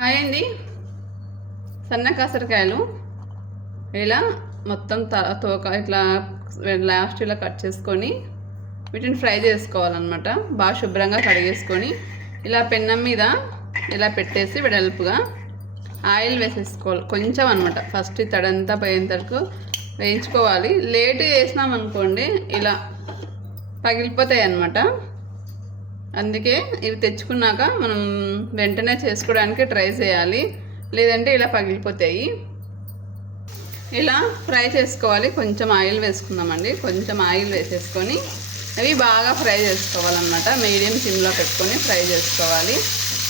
Hi అండి సన్న కాసరకాయలు. ఇలా మొత్తం త తోక ఇట్లా లాస్ట్ ఇలా కట్ చేసుకొని వీటిని ఫ్రై చేసుకోవాలన్నమాట. బాగా శుభ్రంగా కడిగేసుకొని ఇలా పెన్నం మీద ఇలా పెట్టేసి వెడల్పుగా ఆయిల్ వేసేసుకోవాలి. కొంచెం అనమాట ఫస్ట్ తడంతా పోయేంత వరకు వేయించుకోవాలి. లేట్ చేసినాం అనుకోండి ఇలా పగిలిపోతాయి అన్నమాట అందుకే ఇవి తెచ్చుకున్నాక మనం వెంటనే చేసుకోవడానికి ట్రై చేయాలి. లేదంటే ఇలా పగిలిపోతాయి. ఇలా ఫ్రై చేసుకోవాలి. కొంచెం ఆయిల్ వేసుకుందామండి. కొంచెం ఆయిల్ వేసేసుకొని అవి బాగా ఫ్రై చేసుకోవాలన్నమాట. మీడియం సిమ్లో పెట్టుకొని ఫ్రై చేసుకోవాలి.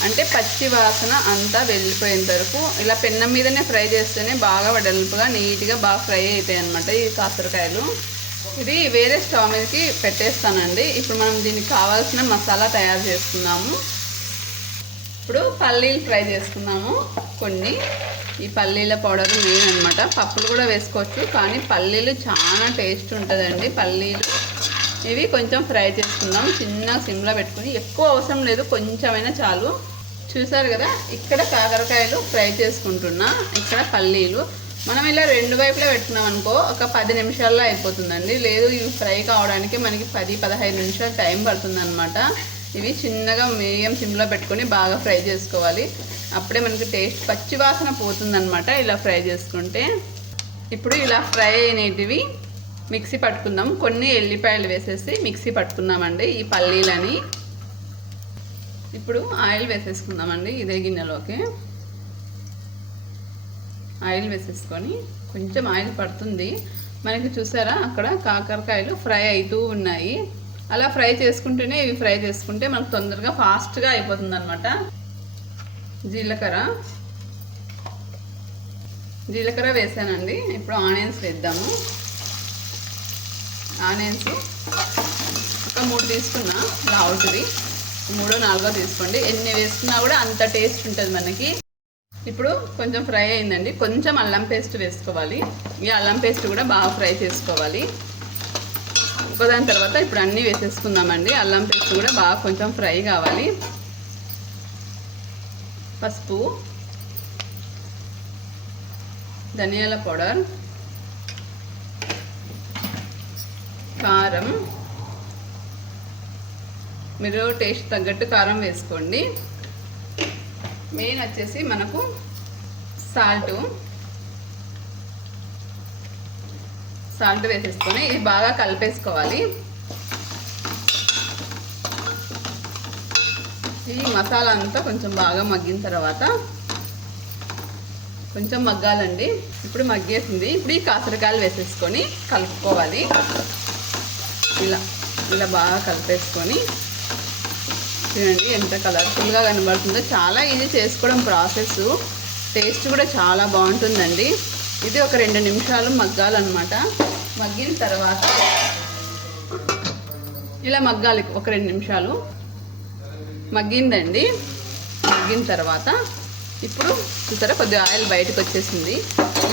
అంటే పచ్చి వాసన అంతా వెళ్ళిపోయిన వరకు ఇలా పెన్నం మీదనే ఫ్రై చేస్తేనే బాగా వెడల్పుగా నీట్గా బాగా ఫ్రై అవుతాయి అనమాట ఈ కాసరకాయలు ఇది వేరే స్టవ్ మీదకి పెట్టేస్తానండి. ఇప్పుడు మనం దీనికి కావాల్సిన మసాలా తయారు చేసుకున్నాము ఇప్పుడు పల్లీలు ఫ్రై చేసుకున్నాము కొన్ని. ఈ పల్లీల పౌడర్ మెయిన్ అనమాట పప్పులు కూడా వేసుకోవచ్చు కానీ పల్లీలు చాలా టేస్ట్ ఉంటుందండి పల్లీలు. ఇవి కొంచెం ఫ్రై చేసుకుందాం. చిన్న సిమ్లో పెట్టుకుని. ఎక్కువ అవసరం లేదు కొంచెమైనా చాలు. చూసారు కదా ఇక్కడ కాకరకాయలు ఫ్రై చేసుకుంటున్నా. ఇక్కడ పల్లీలు. మనం ఇలా రెండు వైపులా పెట్టుకున్నాం అనుకో ఒక పది నిమిషాల్లో అయిపోతుందండి. లేదు ఇవి ఫ్రై కావడానికి మనకి పది పదహైదు నిమిషాలు టైం పడుతుందన్నమాట. ఇవి చిన్నగా మీడియం సిమ్లో పెట్టుకొని బాగా ఫ్రై చేసుకోవాలి. అప్పుడే మనకి టేస్ట్ పచ్చి వాసన పోతుందన్నమాట ఇలా ఫ్రై చేసుకుంటే. ఇప్పుడు ఇలా ఫ్రై అయినటివి మిక్సీ పట్టుకుందాం. కొన్ని ఎల్లిపాయలు వేసేసి మిక్సీ పట్టుకుందామండి ఈ పల్లీలని. ఇప్పుడు ఆయిల్ వేసేసుకుందామండి ఇదే గిన్నెలోకి. ఆయిల్ వేసేసుకొని కొంచెం ఆయిల్ పడుతుంది. మనకి చూసారా? అక్కడ కాకరకాయలు ఫ్రై అవుతూ ఉన్నాయి. అలా ఫ్రై చేసుకుంటేనే ఇవి ఫ్రై చేసుకుంటే మనకు తొందరగా ఫాస్ట్గా అయిపోతుంది అనమాట జీలకర్ర. జీలకర్ర వేసానండి. ఇప్పుడు ఆనియన్స్ వేద్దాము. ఆనియన్స్ ఒక మూడు తీసుకున్నా లావుటివి మూడో నాలుగో తీసుకోండి. ఎన్ని వేసుకున్నా కూడా అంత టేస్ట్ ఉంటుంది మనకి. ఇప్పుడు కొంచెం ఫ్రై అయిందండి. కొంచెం అల్లం పేస్ట్ వేసుకోవాలి. ఈ అల్లం పేస్ట్ కూడా బాగా ఫ్రై చేసుకోవాలి. దాని తర్వాత ఇప్పుడు అన్నీ వేసేసుకుందామండి. అల్లం పేస్ట్ కూడా బాగా కొంచెం ఫ్రై కావాలి. పసుపు ధనియాల పౌడర్ కారం. మీరు టేస్ట్ తగ్గట్టు కారం వేసుకోండి. మెయిన్ వచ్చేసి మనకు సాల్ట్. సాల్ట్ వేసేసుకొని ఇది బాగా కలిపేసుకోవాలి. ఈ మసాలా అంతా కొంచెం బాగా మగ్గిన తర్వాత కొంచెం మగ్గాలండి. ఇప్పుడు మగ్గేసింది. ఇప్పుడు ఈ కాసరకాయలు వేసేసుకొని కలుపుకోవాలి. ఇలా ఇలా బాగా కలిపేసుకొని చూడండి ఎంత కలర్ఫుల్గా కనబడుతుందో. చాలా ఈజీ చేసుకోవడం ప్రాసెస్ టేస్ట్ కూడా చాలా బాగుంటుందండి. ఇది ఒక రెండు నిమిషాలు మగ్గాలన్నమాట. మగ్గిన తర్వాత ఇలా మగ్గాలి ఒక రెండు నిమిషాలు. మగ్గిందండి. మగ్గిన తర్వాత ఇప్పుడు చూసారా కొద్దిగా ఆయిల్ బయటకు వచ్చేసింది.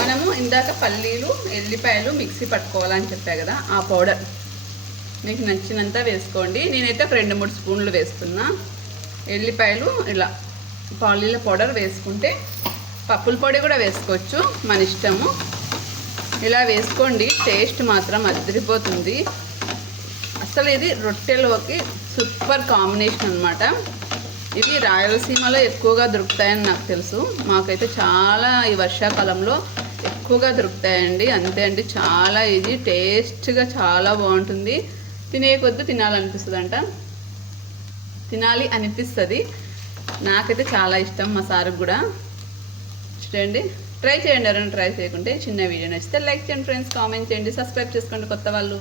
మనము ఇందాక పల్లీలు ఎల్లిపాయలు మిక్సీ పట్టుకోవాలని చెప్పా కదా ఆ పౌడర్. మీకు నచ్చినంత వేసుకోండి. నేనైతే ఒక రెండు మూడు స్పూన్లు వేస్తున్నా. ఎల్లిపాయలు ఇలా పాలీల పౌడర్ వేసుకుంటే పప్పుల పొడి కూడా వేసుకోవచ్చు. మన ఇష్టము. ఇలా వేసుకోండి. టేస్ట్ మాత్రం అదిరిపోతుంది. అసలు ఇది రొట్టెలోకి సూపర్ కాంబినేషన్ అనమాట ఇవి రాయలసీమలో ఎక్కువగా దొరుకుతాయని నాకు తెలుసు. మాకైతే చాలా ఈ వర్షాకాలంలో ఎక్కువగా దొరుకుతాయండి. అంతే అండి. చాలా ఇది. టేస్ట్గా చాలా బాగుంటుంది. తినే కొద్ది తినాలనిపిస్తుంది అంట తినాలి అనిపిస్తుంది. నాకైతే చాలా ఇష్టం మా సారుకు కూడా. చూడండి. ట్రై చేయండి ఎవరైనా ట్రై చేయకుంటే చిన్న వీడియో నచ్చితే లైక్ చేయండి ఫ్రెండ్స్ కామెంట్ చేయండి సబ్స్క్రైబ్ చేసుకోండి కొత్త వాళ్ళు.